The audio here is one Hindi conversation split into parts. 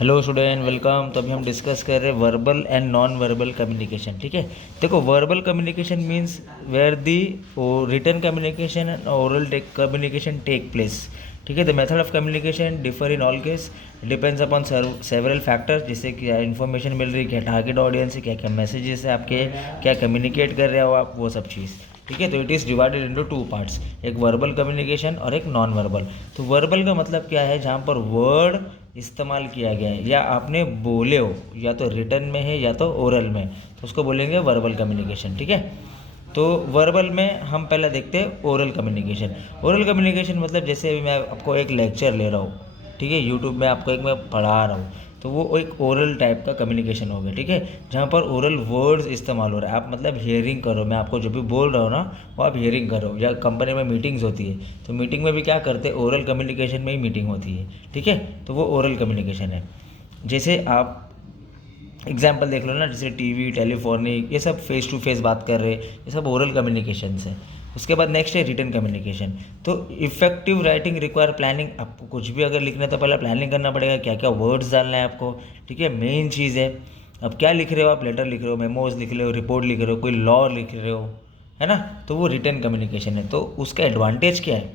Hello student, welcome. तो अभी हम डिस्कस कर रहे हैं verbal and non verbal communication. ठीक है, देखो verbal communication means where the written communication and oral communication take place. ठीक है, the method of communication differ in all case, depends upon several factors, जैसे क्या इन्फॉर्मेशन मिल रही है, क्या टारगेट ऑडियंस है, क्या क्या मैसेजेस है आपके, क्या कम्युनिकेट कर रहे हो आप, वो सब चीज़। ठीक है, तो it is divided into two parts, एक वर्बल कम्युनिकेशन और एक नॉन वर्बल। तो वर्बल का मतलब क्या है, जहाँ पर वर्ड इस्तेमाल किया गया है या आपने बोले हो, या तो रिटन में है या तो ओरल में, तो उसको बोलेंगे वर्बल कम्युनिकेशन। ठीक है, तो वर्बल में हम पहले देखते हैं ओरल कम्युनिकेशन। ओरल कम्युनिकेशन मतलब जैसे अभी मैं आपको एक लेक्चर ले रहा हूँ, ठीक है, यूट्यूब में आपको एक मैं पढ़ा रहा हूँ, तो वो एक ओरल टाइप का कम्युनिकेशन हो गया। ठीक है, जहाँ पर ओरल वर्ड्स इस्तेमाल हो रहा है, आप मतलब हियरिंग करो, मैं आपको जो भी बोल रहा हूँ ना वो आप हियरिंग करो। या कंपनी में मीटिंग्स होती है, तो मीटिंग में भी क्या करते हैं, ओरल कम्युनिकेशन में ही मीटिंग होती है। ठीक है, तो वो ओरल कम्युनिकेशन है। जैसे आप एग्जाम्पल देख लो ना, जैसे टीवी, टेलीफोनिक, ये सब फेस टू फेस बात कर रहे हैं, ये सब ओरल कम्युनिकेशन है। उसके बाद नेक्स्ट है रिटन कम्युनिकेशन। तो इफेक्टिव राइटिंग रिक्वायर प्लानिंग। आपको कुछ भी अगर लिखना है तो पहले प्लानिंग करना पड़ेगा, क्या क्या वर्ड्स डालना है आपको। ठीक है, मेन चीज़ है। अब क्या लिख रहे हो आप, लेटर लिख रहे हो, मेमोज लिख रहे हो, रिपोर्ट लिख रहे हो, कोई लॉ लिख रहे हो, है ना, तो वो रिटन कम्युनिकेशन है। तो उसका एडवांटेज क्या है,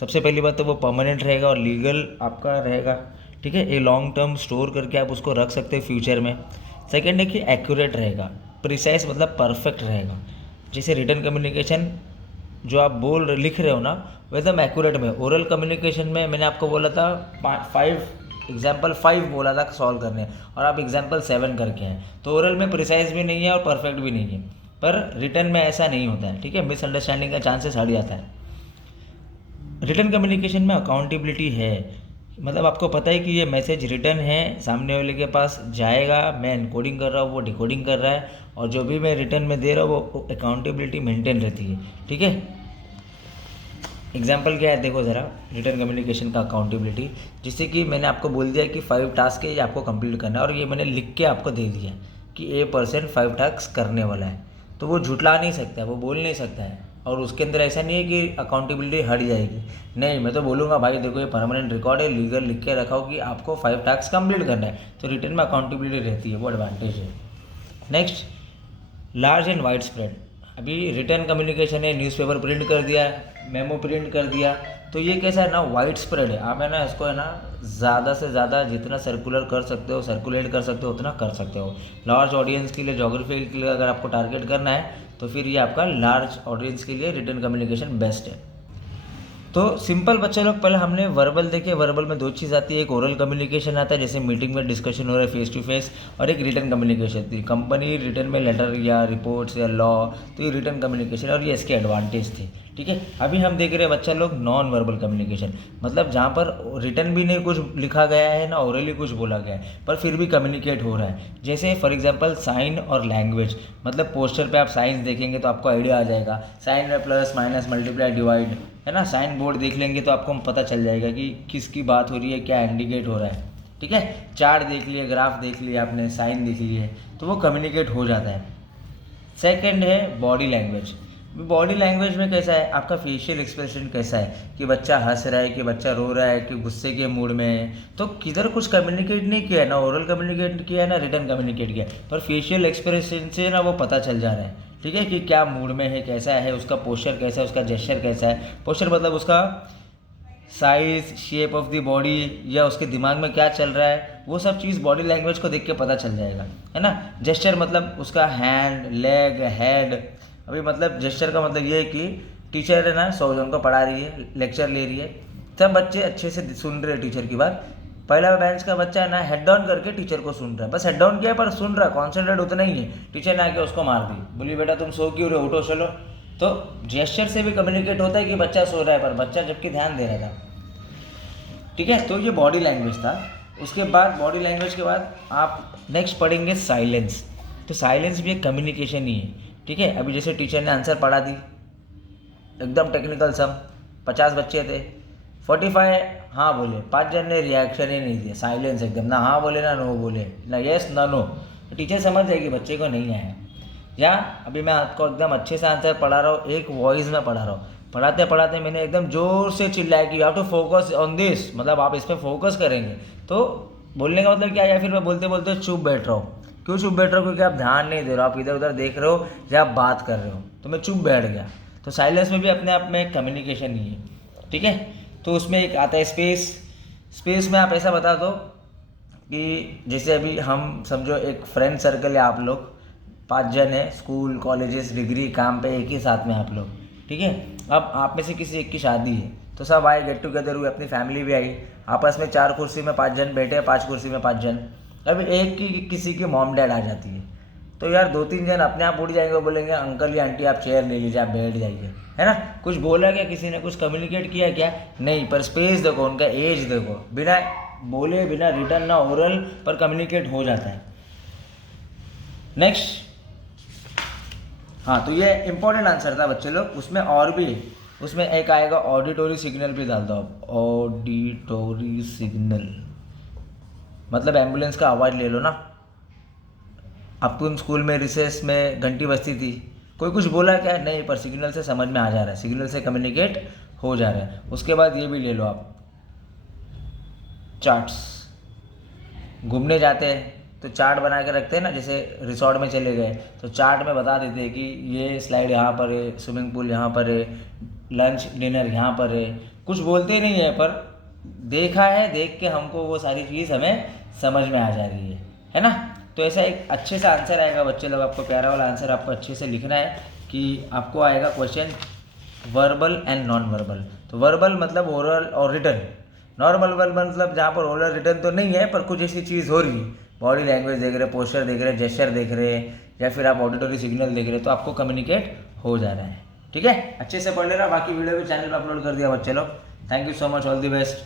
सबसे पहली बात तो वो परमानेंट रहेगा और लीगल आपका रहेगा। ठीक है, ये लॉन्ग टर्म स्टोर करके आप उसको रख सकते हैं फ्यूचर में। सेकेंड है कि एक्यूरेट रहेगा, प्रिसाइज मतलब परफेक्ट रहेगा। जैसे रिटन कम्युनिकेशन जो आप लिख रहे हो ना, वो एकदम एक्यूरेट में। ओरल कम्युनिकेशन में मैंने आपको बोला था 5 बोला था सॉल्व करने, और आप एग्जाम्पल 7 करके हैं, तो ओरल में प्रिसाइज भी नहीं है और परफेक्ट भी नहीं है, पर रिटन में ऐसा नहीं होता है। ठीक है, मिसअंडरस्टैंडिंग का चांसेस हट जाता है। रिटन कम्युनिकेशन में अकाउंटेबिलिटी है, मतलब आपको पता है कि ये मैसेज रिटन है, सामने वाले के पास जाएगा, मैं इनकोडिंग कर रहा हूँ, वो डिकोडिंग कर रहा है, और जो भी मैं रिटन में दे रहा हूँ वो अकाउंटेबिलिटी मेंटेन रहती है। ठीक है, एग्जाम्पल क्या है देखो ज़रा, रिटर्न कम्युनिकेशन का अकाउंटेबिलिटी। जैसे कि मैंने आपको बोल दिया कि 5 टास्क है, ये आपको कंप्लीट करना है, और ये मैंने लिख के आपको दे दिया कि A% 5 टास्क करने वाला है, तो वो झुठला नहीं सकता है, वो बोल नहीं सकता है। और उसके अंदर ऐसा नहीं है कि अकाउंटेबिलिटी हट जाएगी, नहीं, मैं तो बोलूँगा भाई देखो ये परमानेंट रिकॉर्ड है, लीगल लिख के रखा हो कि आपको 5 टास्क कंप्लीट करना है, तो रिटर्न में अकाउंटेबिलिटी रहती है, वो एडवांटेज है। Next, large and wide spread. अभी रिटर्न कम्युनिकेशन है, न्यूज़पेपर प्रिंट कर दिया, मेमो प्रिंट कर दिया, तो ये कैसा है ना, वाइड स्प्रेड है। आप है ना इसको है ना ज़्यादा से ज़्यादा जितना सर्कुलर कर सकते हो, सर्कुलेट कर सकते हो, उतना कर सकते हो। लार्ज ऑडियंस के लिए, जोग्राफी के लिए अगर आपको टारगेट करना है, तो फिर ये आपका लार्ज ऑडियंस के लिए रिटर्न कम्युनिकेशन बेस्ट है। तो सिंपल बच्चे लोग, पहले हमने वर्बल देखे, वर्बल में 2 चीज़ आती है, एक ओरल कम्युनिकेशन आता है, जैसे मीटिंग में डिस्कशन हो रहा है फेस टू फेस, और एक रिटर्न कम्युनिकेशन थी, कंपनी रिटर्न में लेटर या रिपोर्ट्स या लॉ, तो ये रिटर्न कम्युनिकेशन, और ये इसके एडवांटेज थे। ठीक है, अभी हम देख रहे हैं बच्चा लोग नॉन वर्बल कम्युनिकेशन, मतलब जहाँ पर रिटर्न भी नहीं कुछ लिखा गया है ना ओरली कुछ बोला गया है, पर फिर भी कम्युनिकेट हो रहा है। जैसे फॉर एग्जांपल साइन और लैंग्वेज, मतलब पोस्टर पे आप साइंस देखेंगे तो आपको आइडिया आ जाएगा, साइन में प्लस माइनस मल्टीप्लाई डिवाइड, है ना, साइन बोर्ड देख लेंगे तो आपको पता चल जाएगा कि किसकी बात हो रही है, क्या इंडिकेट हो रहा है। ठीक है, चार्ट देख लिए, ग्राफ देख लिया आपने, साइन देख लिए, तो वो कम्युनिकेट हो जाता है। सेकंड है बॉडी लैंग्वेज। बॉडी लैंग्वेज में कैसा है, आपका फेशियल एक्सप्रेशन कैसा है, कि बच्चा हंस रहा है, कि बच्चा रो रहा है, कि गुस्से के मूड में है, तो किधर कुछ कम्युनिकेट नहीं किया है ना, ओरल कम्युनिकेट किया है ना रिटन कम्युनिकेट किया है, पर फेशियल एक्सप्रेशन से ना वो पता चल जा रहा है। ठीक है, कि क्या मूड में है, कैसा है, उसका पोस्चर कैसा है, उसका जेस्चर कैसा है। पोस्चर मतलब उसका size, shape of the body, या उसके दिमाग में क्या चल रहा है, वो सब चीज़ बॉडी लैंग्वेज को देख के पता चल जाएगा, है ना। जेस्चर मतलब उसका हैंड, लेग, हेड। अभी मतलब जेस्चर का मतलब ये है कि टीचर है ना 100 जन को पढ़ा रही है, लेक्चर ले रही है, सब बच्चे अच्छे से सुन रहे हैं टीचर की बात। पहला बेंच का बच्चा है ना हेड डाउन करके टीचर को सुन रहा है, बस हेड डाउन किया पर सुन रहा है, कॉन्सेंट्रेट उतना ही है। टीचर ने आके उसको मार दी, बोली बेटा तुम सो क्यों रहे हो, उठो चलो। तो जेस्चर से भी कम्युनिकेट होता है कि बच्चा सो रहा है, पर बच्चा जबकि ध्यान दे रहा था। ठीक है, तो ये बॉडी लैंग्वेज था। उसके बाद बॉडी लैंग्वेज के बाद आप नेक्स्ट पढ़ेंगे साइलेंस। तो साइलेंस भी एक कम्युनिकेशन ही है। ठीक है, अभी जैसे टीचर ने आंसर पढ़ा दी, एकदम टेक्निकल सम, 50 बच्चे थे, 45 हाँ बोले, 5 जन ने रिएक्शन ही नहीं दिया, साइलेंस एकदम, ना हाँ बोले ना नो बोले, ना यस ना नो। तो टीचर समझ जाएगी बच्चे को नहीं आया। या अभी मैं आपको एकदम अच्छे से आंसर पढ़ा रहा हूँ, एक वॉइस में पढ़ा रहा हूँ, पढ़ाते पढ़ाते मैंने एकदम ज़ोर से चिल्लाया कि you have to focus on this, मतलब आप इस पर फोकस करेंगे, तो बोलने का मतलब क्या है, या फिर मैं बोलते बोलते चुप बैठ रहा हूँ। क्यों चुप बैठ रहा हूँ? क्योंकि आप ध्यान नहीं दे रहे हो, आप इधर उधर देख रहे हो या आप बात कर रहे हो, तो मैं चुप बैठ गया। तो साइलेंस में भी अपने आप में कम्युनिकेशन ही है, ठीक है। तो उसमें एक आता है स्पेस। स्पेस में आप ऐसा बता दो कि जैसे अभी हम समझो एक फ्रेंड सर्कल है, आप लोग 5 जन है, स्कूल कॉलेजेस डिग्री काम पे एक ही साथ में आप लोग, ठीक है। अब आप में से किसी एक की शादी है, तो सब आए, गेट टुगेदर हुए, अपनी फैमिली भी आई, आपस में 4 कुर्सी में 5 जन बैठे, 5 कुर्सी में 5 जन। अब एक की किसी की मॉम डैड आ जाती है, तो यार 2-3 जन अपने आप उठ जाएंगे, बोलेंगे अंकल या आंटी आप चेयर ले लीजिए, आप बैठ जाइए, है ना। कुछ बोला क्या किसी ने, कुछ कम्युनिकेट किया क्या? नहीं। पर स्पेस देखो, उनका एज देखो, बिना बोले बिना रिटर्न ना ओरल पर कम्युनिकेट हो जाता है। नेक्स्ट, हाँ, तो ये इंपॉर्टेंट आंसर था बच्चे लोग। उसमें और भी, उसमें एक आएगा ऑडिटोरी सिग्नल भी डाल दो आप। ऑडिटोरी सिग्नल मतलब एम्बुलेंस का आवाज़ ले लो ना। अब तुम स्कूल में रिसेस में घंटी बजती थी, कोई कुछ बोला क्या? नहीं, पर सिग्नल से समझ में आ जा रहा है, सिग्नल से कम्युनिकेट हो जा रहा है। उसके बाद ये भी ले लो आप, चार्ट्स। घूमने जाते हैं तो चार्ट बना के रखते हैं ना, जैसे रिसोर्ट में चले गए तो चार्ट में बता देते हैं कि ये स्लाइड यहाँ पर है, स्विमिंग पूल यहाँ पर है, लंच डिनर यहाँ पर है। कुछ बोलते नहीं है, पर देखा है, देख के हमको वो सारी चीज़ हमें समझ में आ जा रही है ना। तो ऐसा एक अच्छे से आंसर आएगा बच्चे लोग, आपको प्यारा वाला आंसर आपको अच्छे से लिखना है कि आपको आएगा question verbal and non verbal. तो वर्बल मतलब ओरल और रिटन, नॉर्मल वर्बल मतलब जहाँ पर ओरल रिटन तो नहीं है, पर कुछ ऐसी चीज़ हो रही है, बॉडी लैंग्वेज देख रहे, पोस्चर देख रहे, जेस्चर देख रहे, या फिर आप ऑडिटरी सिग्नल देख रहे, तो आपको कम्युनिकेट हो जा रहा है, ठीक है। अच्छे से पढ़ लेना, बाकी वीडियो भी चैनल पर अपलोड कर दिया बच्चे लोग। Thank you so much, all the best.